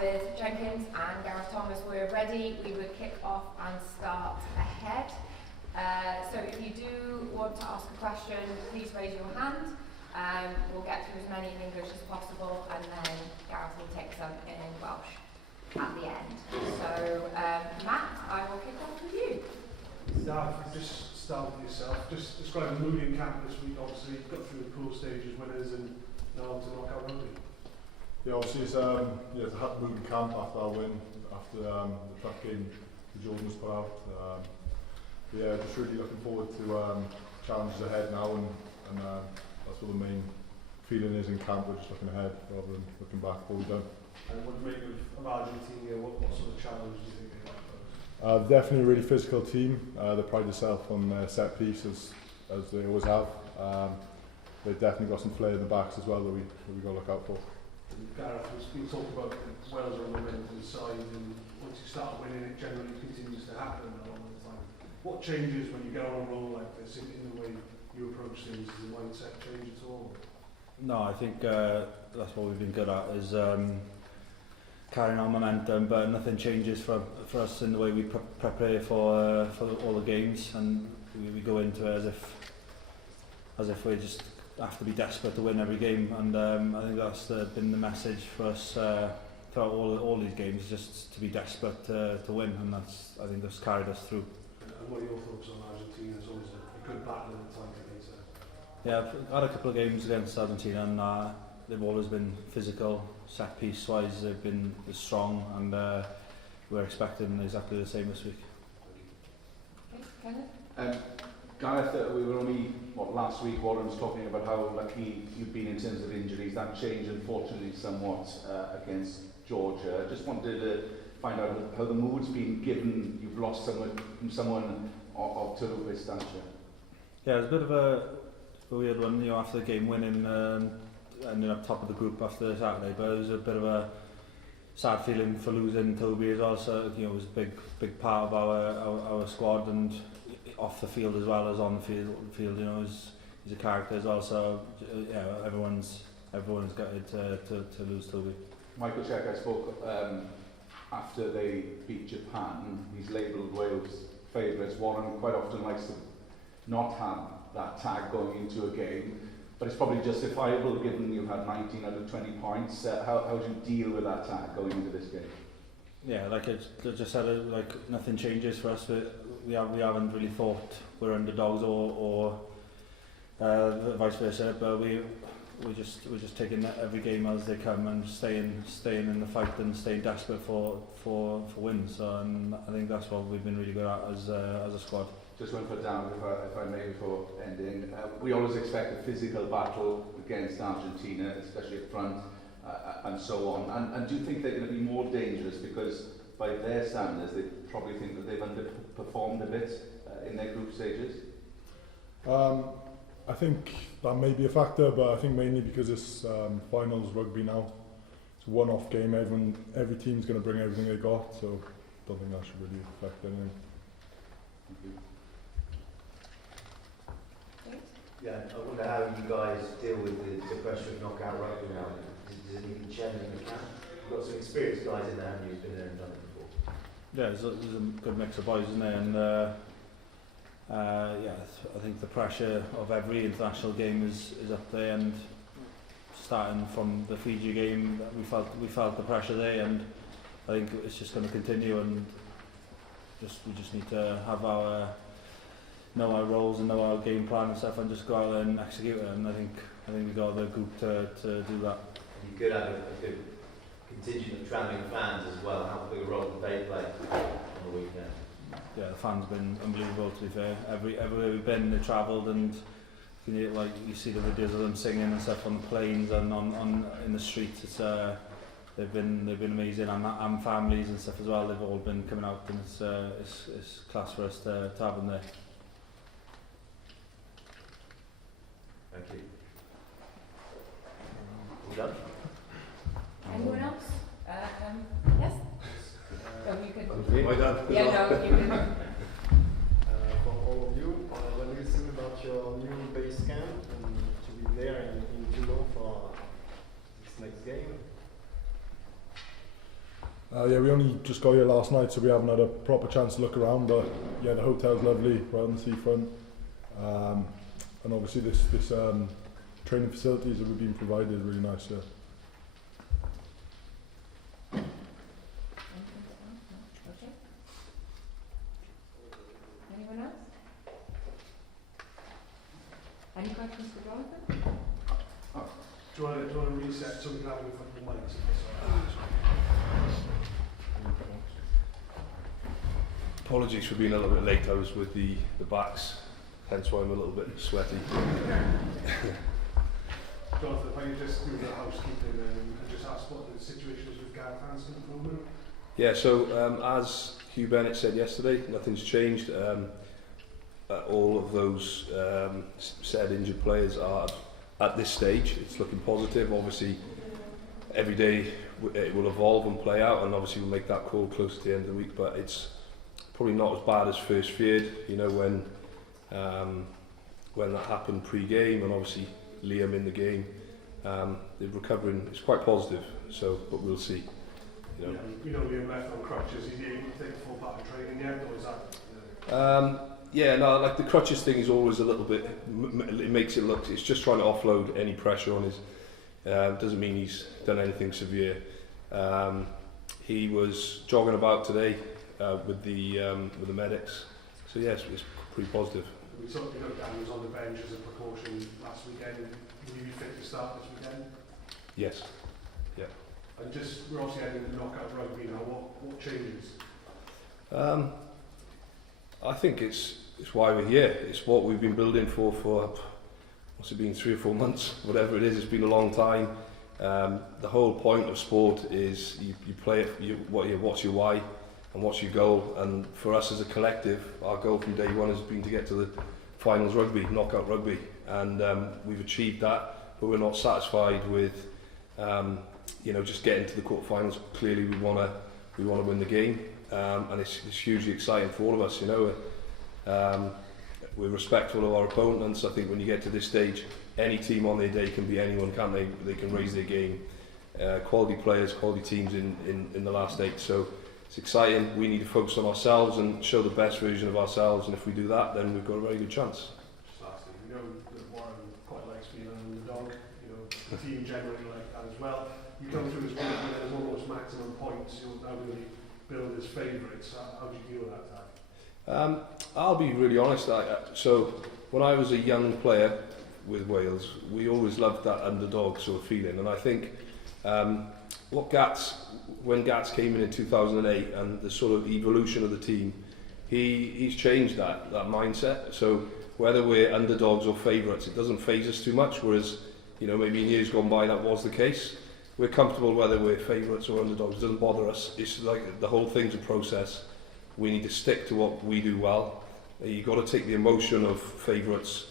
with Jenkins and Gareth Thomas, we're ready. We would kick off and start ahead. So if you do want to ask a question, please raise your hand. We'll get through as many in English as possible, and then Gareth will take some in Welsh at the end. So Matt, I will kick off with you. Just start with yourself. Just describe the mood in camp this week. Obviously, you've got through the pool stages, winners, and now to knockout rugby. Yeah, obviously it's a hard mood in camp after our win, after the tough game the Jordan was put out. Yeah, just really looking forward to challenges ahead now, and that's what the main feeling is in camp. We're just looking ahead rather than looking back what we've done. And what do you make of Argentina? What sort of challenge do you think they have? Definitely a really physical team. They pride themselves on set pieces, as they always have. They've definitely got some flair in the backs as well that we got to look out for. Gareth, we talked about Wales on the momentum side, and once you start winning, it generally continues to happen along the time. What changes when you get on a roll like this in the way you approach things? Does the mindset change at all? No, I think that's what we've been good at, is carrying on momentum, but nothing changes for us in the way we prepare for all the games, and we go into it as if we just have to be desperate to win every game, and I think that's been the message for us throughout all these games, just to be desperate to win, and I think that's carried us through. And what are your thoughts on Argentina? It's always a good battle in the time later. Yeah, I've had a couple of games against Argentina, and they've always been physical, set piece wise they've been strong, and we're expecting exactly the same this week. Okay, Kenneth? Gareth, we were only, last week Warren was talking about how lucky you've been in terms of injuries. That changed unfortunately somewhat against Georgia. I just wanted to find out how the mood's been given you've lost someone of Turub's stature. Yeah, it's a bit of a weird one, after the game winning, ending up top of the group after Saturday, but it was a bit of a sad feeling for losing Toby as well. So it was a big part of our squad, and off the field as well as on the field, he's a character as well. So yeah, everyone's gutted to lose Toby. Michael Check, I spoke after they beat Japan. He's labelled Wales favourites. Warren quite often likes to not have that tag going into a game, but it's probably justifiable given you've had 19 out of 20 points. How do you deal with that tag going into this game? Yeah, like I just said, nothing changes for us. We haven't really thought we're underdogs or vice versa, but we're just taking every game as they come and staying in the fight and staying desperate for wins. And I think that's what we've been really good at as a squad. Just one foot down, if I may, before ending. We always expect a physical battle against Argentina, especially up front, and so on. And do you think they're going to be more dangerous because, by their standards, they probably think that they've underperformed a bit in their group stages? I think that may be a factor, but I think mainly because it's finals rugby now. It's a one-off game. Every team's going to bring everything they got, so I don't think that should really affect anything. Thank you. Yeah, I wonder how you guys deal with the pressure of knockout rugby now. Does it even change in the camp? You've got some experienced guys in there, haven't you, who's been there and done it before? Yeah, there's a good mix of boys in there, and yeah, I think the pressure of every international game is up there, and starting from the Fiji game, we felt the pressure there, and I think it's just going to continue, and we just need to have know our roles and know our game plan and stuff, and just go out there and execute it. And I think we got the group to do that. You could have a good contingent of travelling fans as well. How big a role did they play on the weekend? Yeah, the fans have been unbelievable, to be fair. Everywhere we've been, they travelled, and you see the videos of them singing and stuff on the planes and on in the streets. It's they've been amazing, and families and stuff as well. They've all been coming out, and it's class for us to have them there. Thank you. All done? Anyone else? Yes? Oh, you can. Well done. Yeah, no, you can. For all of you, what do you think about your new base camp and to be there in Toulon for this next game? Yeah, we only just got here last night, so we haven't had a proper chance to look around. But yeah, the hotel's lovely, right on the seafront, and obviously this training facilities that we've been provided are really nice. Yeah. Anyone else? Any questions for Jonathan? Do you want to reset so we can have a couple of mics? if that's all right? Apologies for being a little bit late. I was with the backs, hence why I'm a little bit sweaty. Jonathan, if I could just do the housekeeping and just ask what the situation is with Gareth Hansen at the moment? Yeah, so as Hugh Bennett said yesterday, nothing's changed. All of those said injured players are at this stage. It's looking positive. Obviously, every day it will evolve and play out, and obviously we'll make that call close to the end of the week. But it's probably not as bad as first feared. You know, when that happened pre-game, and obviously Liam in the game, they're recovering. It's quite positive. So, but we'll see. You know. Yeah, we know Liam left on crutches. Is he able to take a full part of training yet, or is that? Yeah, no, like the crutches thing is always a little bit, it makes it look, it's just trying to offload any pressure on his, doesn't mean he's done anything severe. He was jogging about today with the medics, so yes, it's pretty positive. We saw, Dan was on the bench as a precaution last weekend. Will he be fit to start this weekend? Yes. And just, we're obviously heading into knockout rugby now. What changes? I think it's why we're here. It's what we've been building for what's it been, 3 or 4 months, whatever it is. It's been a long time. The whole point of sport is you play it. What's your why and what's your goal? And for us as a collective, our goal from day one has been to get to the finals rugby, knockout rugby, and we've achieved that. But we're not satisfied with just getting to the quarterfinals. Clearly, we want to win the game. And it's hugely exciting for all of us, you know. We're respectful of our opponents. I think when you get to this stage, any team on their day can be anyone, can't they? They can raise their game. Quality players, quality teams in the last 8. So it's exciting. We need to focus on ourselves and show the best version of ourselves. And if we do that, then we've got a very good chance. Just lastly, we know that Warren quite likes being an underdog. You know, the team generally like that as well. You come through this week with there's almost maximum points. You're now going to be billed as favourites. How do you deal with that, Tag? I'll be really honest. So when I was a young player with Wales, we always loved that underdog sort of feeling. And I think when Gats came in 2008 and the sort of evolution of the team, he's changed that mindset. So whether we're underdogs or favourites, it doesn't faze us too much. Whereas, you know, maybe in years gone by that was the case. We're comfortable whether we're favourites or underdogs. It doesn't bother us. It's like the whole thing's a process. We need to stick to what we do well. You've got to take the emotion of favourites,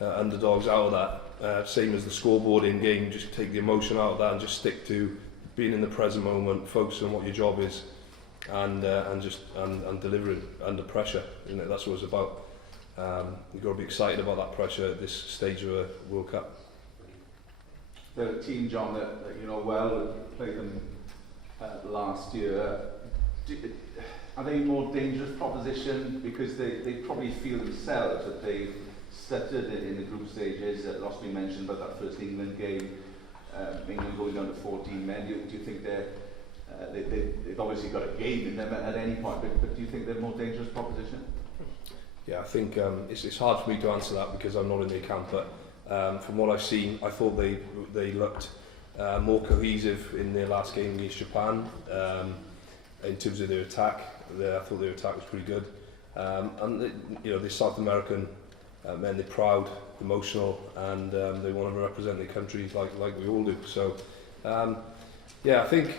underdogs out of that. Same as the scoreboard in game. Just take the emotion out of that and just stick to being in the present moment, focus on what your job is, and delivering under pressure. You know, that's what it's about. You've got to be excited about that pressure at this stage of a World Cup. The team, John, that you know well, played them last year. Are they a more dangerous proposition because they probably feel themselves that they've stuttered in the group stages? Lots been mentioned about that first England game, England going down to 14 men. Do you think they've obviously got a game in them at any point, but do you think they're a more dangerous proposition? Yeah, I think it's hard for me to answer that because I'm not in their camp, but from what I've seen, I thought they looked more cohesive in their last game against Japan. In terms of their attack, I thought their attack was pretty good. And the South American men, they're proud, emotional, and they want to represent their countries like we all do. So, I think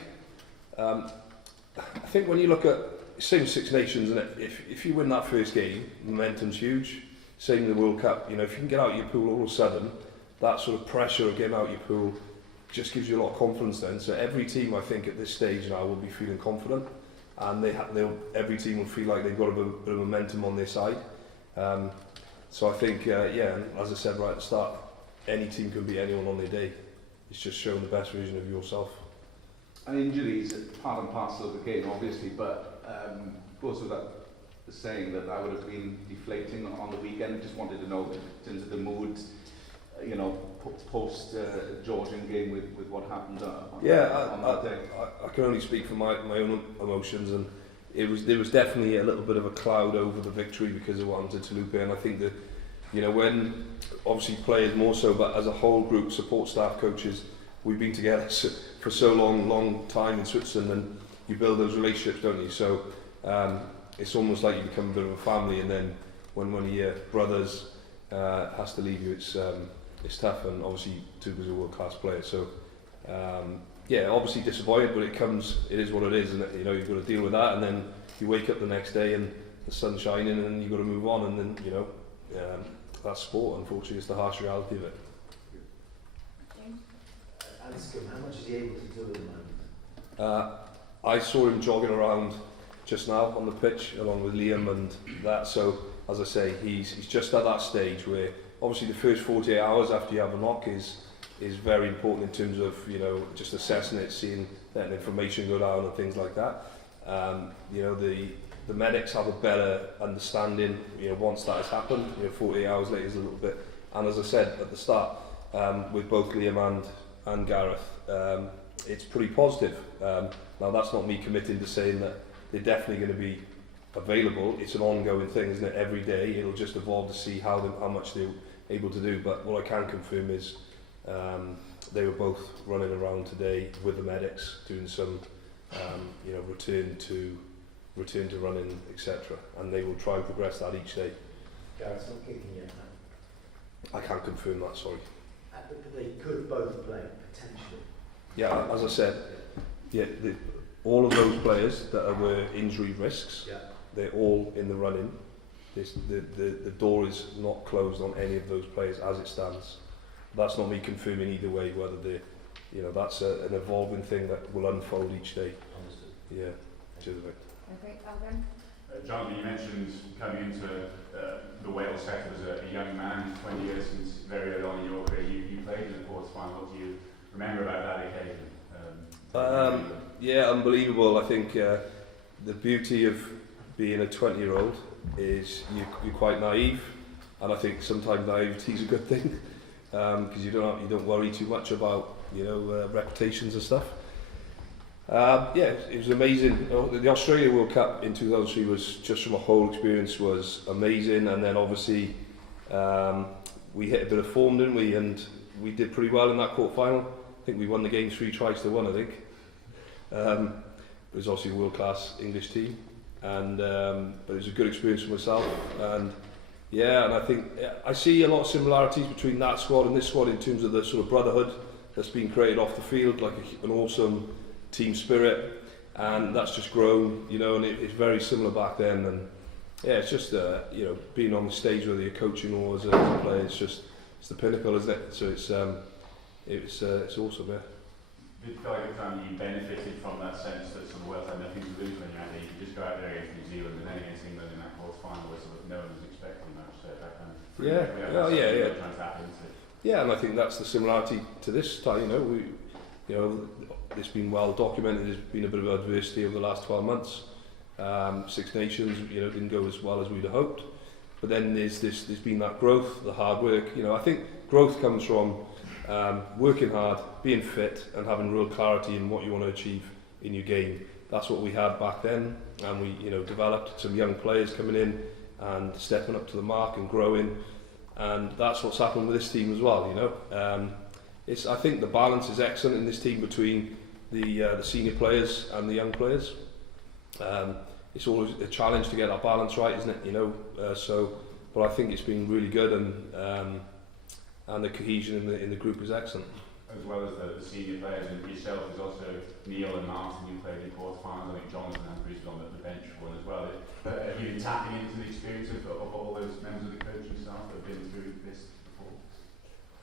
when you look at same Six Nations, and if you win that first game, momentum's huge. Same in the World Cup. You know, if you can get out of your pool all of a sudden, that sort of pressure of getting out of your pool just gives you a lot of confidence then. So every team, I think, at this stage now will be feeling confident, and every team will feel like they've got a bit of momentum on their side. So I think, as I said right at the start, any team can beat anyone on their day. It's just showing the best version of yourself. and injuries are part and parcel of the game, obviously, but goes with that saying that would have been deflating on the weekend. I just wanted to know, in terms of the mood, you know, post Georgian game with what happened on that day. I can only speak for my own emotions, and there was definitely a little bit of a cloud over the victory because of what happened to Lupe, and I think that, you know, when obviously players more so, but as a whole group, support staff, coaches, we've been together for so long time in Switzerland, and you build those relationships, don't you? So it's almost like you become a bit of a family, and then when one of your brothers has to leave you, it's tough, and obviously Tuga's a world-class player, so yeah, obviously disappointed, but it is what it is, and you know, you've got to deal with that, and then you wake up the next day and the sun's shining, and you've got to move on, and then, you know, that's sport, unfortunately. It's the harsh reality of it. How much is he able to do at the moment? I saw him jogging around just now on the pitch along with Liam and that, so as I say, he's just at that stage where obviously the first 48 hours after you have a knock is very important in terms of, you know, just assessing it, seeing that information go down and things like that. You know, the medics have a better understanding, you know, once that has happened. You know, 48 hours later is a little bit, and as I said at the start, with both Liam and Gareth, it's pretty positive. Now that's not me committing to saying that they're definitely going to be available. It's an ongoing thing, isn't it? Every day it'll just evolve to see how much they're able to do. But what I can confirm is they were both running around today with the medics, doing some you know, return to running, etc. And they will try and progress that each day. Gareth's not kicking yet, no? I can't confirm that, sorry. But they could both play, potentially. Yeah, as I said, yeah, all of those players that were injury risks, Yeah. they're all in the running. The door is not closed on any of those players as it stands. That's not me confirming either way whether they, you know, that's an evolving thing that will unfold each day. Understood. Yeah, cheers a bit. Okay, Alvin? Jonathan, you mentioned coming into the Wales setup as a young man, 20 years since very early on in your career. You played in the quarter final. What do you remember about that occasion? Yeah, unbelievable. I think the beauty of being a 20-year-old is you're quite naive, and I think sometimes naivety is a good thing because you don't worry too much about, you know, reputations and stuff. Yeah, it was amazing. The Australia World Cup in 2003 was, just from a whole experience, was amazing, and then obviously we hit a bit of form, didn't we? And we did pretty well in that quarter final. I think we won the game 3-1, I think. It was obviously a world-class English team, and but it was a good experience for myself. And yeah, and I think I see a lot of similarities between that squad and this squad in terms of the sort of brotherhood that's been created off the field, like an awesome team spirit, and that's just grown, you know, and it's very similar back then. And yeah, it's just you know, being on the stage whether you're coaching or as a player, it's the pinnacle, isn't it? So it's awesome, yeah. Did you feel like at the time you benefited from that sense that sort of Wales had nothing to lose when you're out there? You could just go out there against New Zealand and then against England in that quarter final where sort of no one was expecting that, so that kind of Yeah. trying to tap into. Yeah, and I think that's the similarity to this time. You know, it's been well documented. There's been a bit of adversity over the last 12 months. Six Nations, you know, didn't go as well as we'd have hoped. But then there's been that growth, the hard work. You know, I think growth comes from working hard, being fit, and having real clarity in what you want to achieve in your game. That's what we had back then, and we, you know, developed some young players coming in and stepping up to the mark and growing. And that's what's happened with this team as well, you know. I think the balance is excellent in this team between the senior players and the young players. It's always a challenge to get that balance right, isn't it? You know, but I think it's been really good, and the cohesion in the group is excellent. As well as the senior players, and yourself, there's also Neil and Martin who played in quarterfinals. I think Jonathan and Bruce was on the bench for one as well. Have you been tapping into the experience of all those members of the coaching staff that have been through this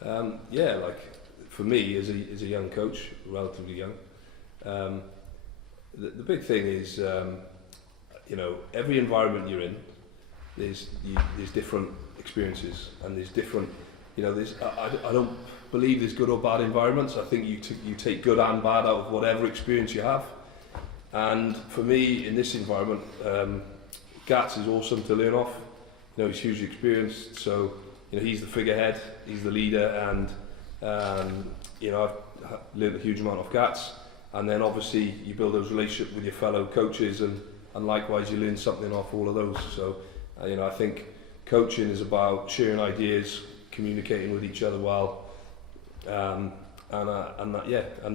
before? Yeah, like for me as a young coach, relatively young, the big thing is, you know, every environment you're in, there's different experiences, and there's different, you know, I don't believe there's good or bad environments. I think you take good and bad out of whatever experience you have. And for me, in this environment, Gats is awesome to learn off. You know, he's hugely experienced, so you know he's the figurehead, he's the leader, and you know I've learned a huge amount of Gats. And then obviously you build those relationships with your fellow coaches, and likewise you learn something off all of those. So you know I think coaching is about sharing ideas, communicating with each other well, and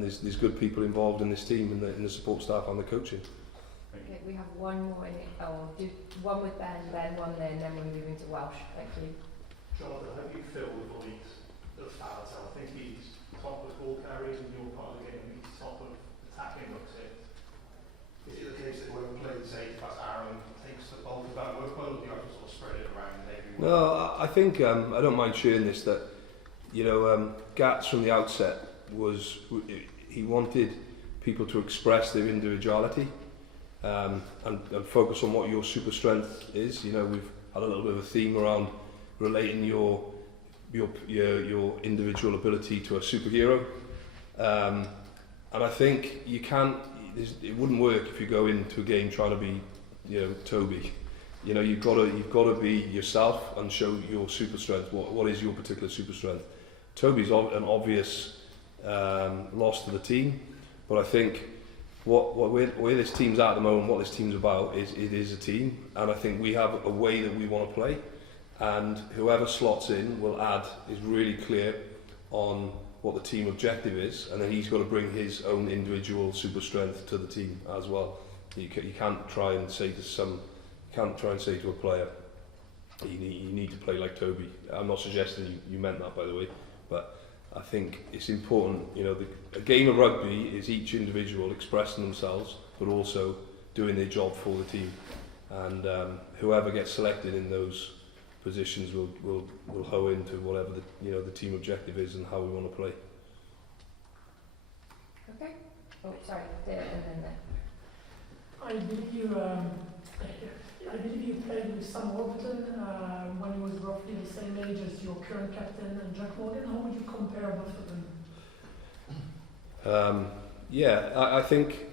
there's good people involved in this team, in the support staff and the coaching. Okay, we have one more in it. Oh, do one with Ben, then one there, and then we're moving to Welsh. Thank you. Jonathan, how do you feel with Lloyd at Fallon? I think he's top of ball carriers in your part of the game, he's top of attacking, looks it. Is it the case that whoever plays safe, that's Aaron, takes the bulk of that workload, or do you have to sort of spread it around everyone? No, I think I don't mind sharing this, that you know Gats from the outset he wanted people to express their individuality and focus on what your super strength is. You know, we've had a little bit of a theme around relating your individual ability to a superhero, and I think it wouldn't work if you go into a game trying to be, you know, Toby. You know, you've got to be yourself and show your super strength. What is your particular super strength? Toby's an obvious loss to the team, but I think where this team's at the moment, what this team's about is it is a team, and I think we have a way that we want to play, and whoever slots in is really clear on what the team objective is, and then he's got to bring his own individual super strength to the team as well. You can't try and say to a player, you need to play like Toby. I'm not suggesting you meant that, by the way, but I think it's important, you know, a game of rugby is each individual expressing themselves, but also doing their job for the team. And whoever gets selected in those positions will hoe into whatever the team objective is and how we want to play. Okay. Oh, sorry. There and then there. I believe you played with Sam Warburton when he was roughly the same age as your current captain and Jack Morgan. How would you compare both of them? I think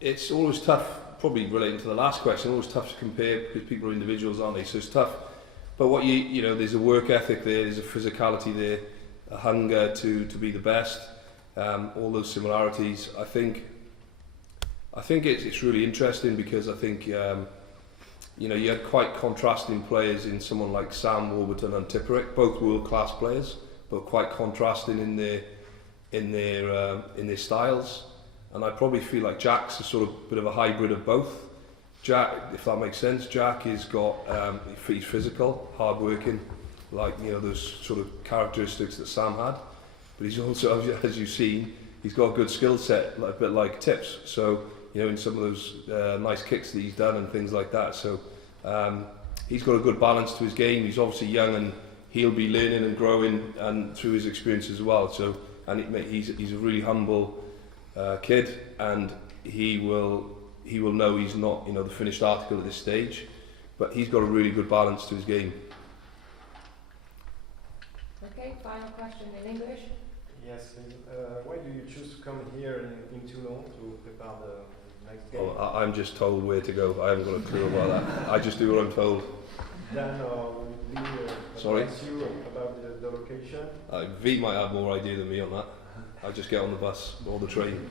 it's always tough, probably relating to the last question, always tough to compare because people are individuals, aren't they? So it's tough. But there's a work ethic there, there's a physicality there, a hunger to be the best, all those similarities. I think it's really interesting because I think you had quite contrasting players in someone like Sam Warburton and Tipperick, both world-class players, but quite contrasting in their styles. And I probably feel like Jack's a sort of bit of a hybrid of both. Jack, if that makes sense, Jack he's he's physical, hard-working, like those sort of characteristics that Sam had. But he's also, as you've seen, he's got a good skill set, a bit like Tips. So in some of those nice kicks that he's done and things like that. So he's got a good balance to his game. He's obviously young and he'll be learning and growing and through his experience as well. So he's a really humble kid, and he will know he's not the finished article at this stage, but he's got a really good balance to his game. Okay, final question in English. Yes, why do you choose to come here in Toulon to prepare the next game? Oh, I'm just told where to go. I haven't got a clue about that. I just do what I'm told. Dan will Sorry? advise you about the location. V might have more idea than me on that. I just get on the bus or the train.